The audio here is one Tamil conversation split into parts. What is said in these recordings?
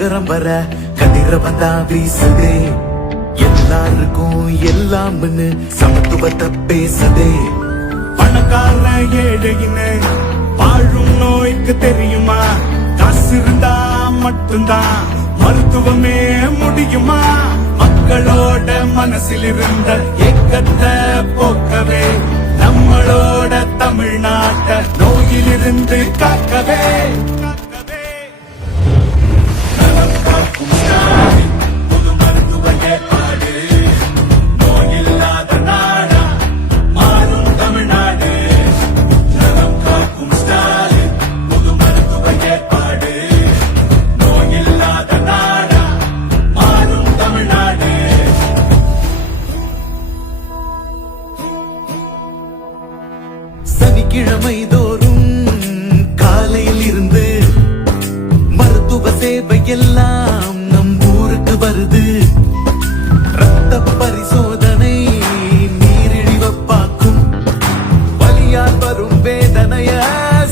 நகரம் வர கதிரவன் தான் வீசுதே. எல்லாருக்கும் எல்லாம்னு சமத்துவத்தை பேசுதே. பணக்கார ஏழைன்னு வாழும் நோய்க்கு தெரியுமா? காசு இருந்தா மட்டும்தான் மருத்துவமே முடியுமா? மக்களோட மனசில் இருந்த ஏக்கத்தை போக்கவே, நம்மளோட தமிழ்நாட்டை நோயிலிருந்து காக்கவே. நலம் காக்கும் ஸ்டாலின் புது மருத்துவ ஏற்பாடு. நோயில்லாத நாடா மாறும் தமிழ்நாடு. நலம் காக்கும் ஸ்டாலின் புது மருத்துவ ஏற்பாடு. நோயில்லாத நாடா மாறும் தமிழ்நாடு. சனிக்கிழமை தோறும் காலையில் இருந்து மருத்துவ சேவை எல்லாம் நம் ஊருக்கு வருது. ரத்த பரிசோதனை, நீரிழிவப்பாக்கும், வலியால் வரும் வேதனைய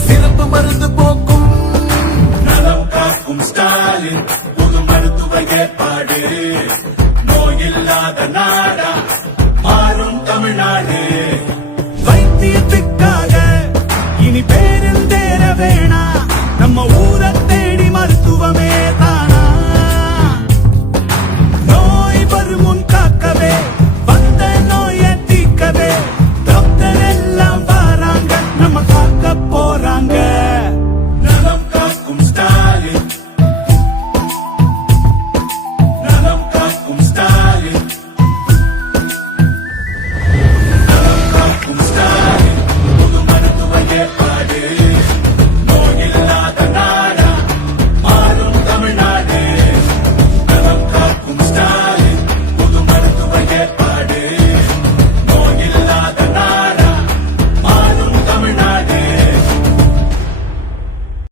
சிறப்பு மருந்து போக்கும். நலம் காக்கும் ஸ்டாலின் புது மருத்துவ ஏற்பாடு. நோயில்லாத நாடா